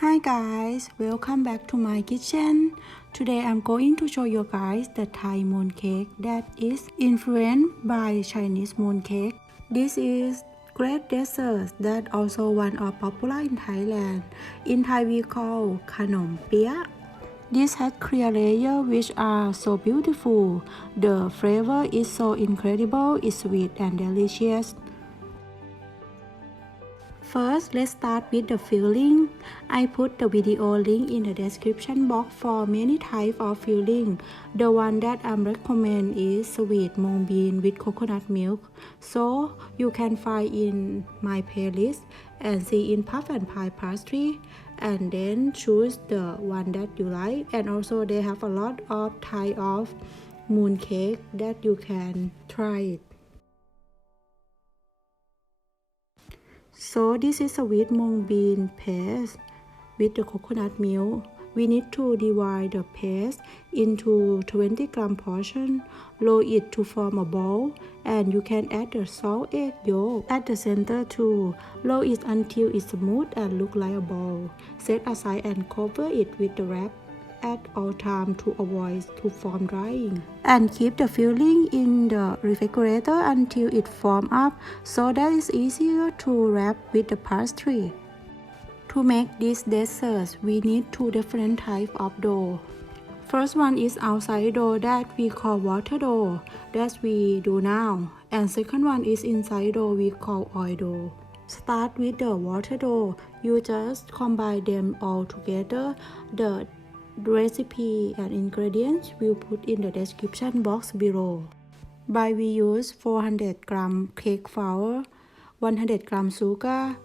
Hi guys, welcome back to my kitchen. Today I'm going to show you guys the Thai mooncake that is influenced by Chinese mooncake. This is great dessert that also one of popular in Thailand. In Thai we call ขนมเปี๊ยะ This has clear layers which are so beautiful. The flavor is so incredible, it's sweet and delicious. First, let's start with the filling. I put the video link in the description box for many types of filling. The one that I recommend is sweet mung bean with coconut milk. So you can find in my playlist and see in puff and pie pastry. And then choose the one that you like. And also they have a lot of type of mooncake that you can try it. So this is sweet mung bean paste with the coconut milk. We need to divide the paste into 20 gram portion. Roll it to form a ball and you can add the salt egg yolk at the center too. Roll it until it's smooth and look like a ball. Set aside and cover it with the wrap at all time to avoid to form drying. And keep the filling in the refrigerator until it form up so that it's easier to wrap with the pastry. To make this dessert, we need two different types of dough. First one is outside dough that we call water dough, that we do now. And second one is inside dough we call oil dough. Start with the water dough. You just combine them all together. The recipe and ingredients we'll put in the description box below. By we use 400 gram cake flour, 100 gram sugar,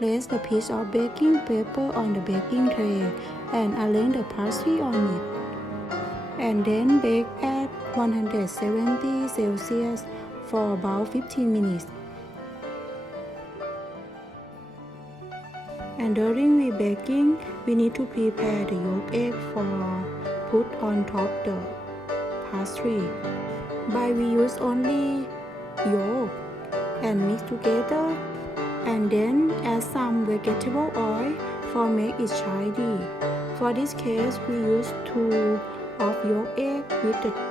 Place the piece of baking paper on the baking tray and arrange the pastry on it. And then bake at 170 Celsius for about 15 minutes. And during the baking, we need to prepare the yolk egg for put on top the pastry. But we use only yolk and mix together. And then add some vegetable oil for make it shiny. For this case, we use 2 of yolk egg with the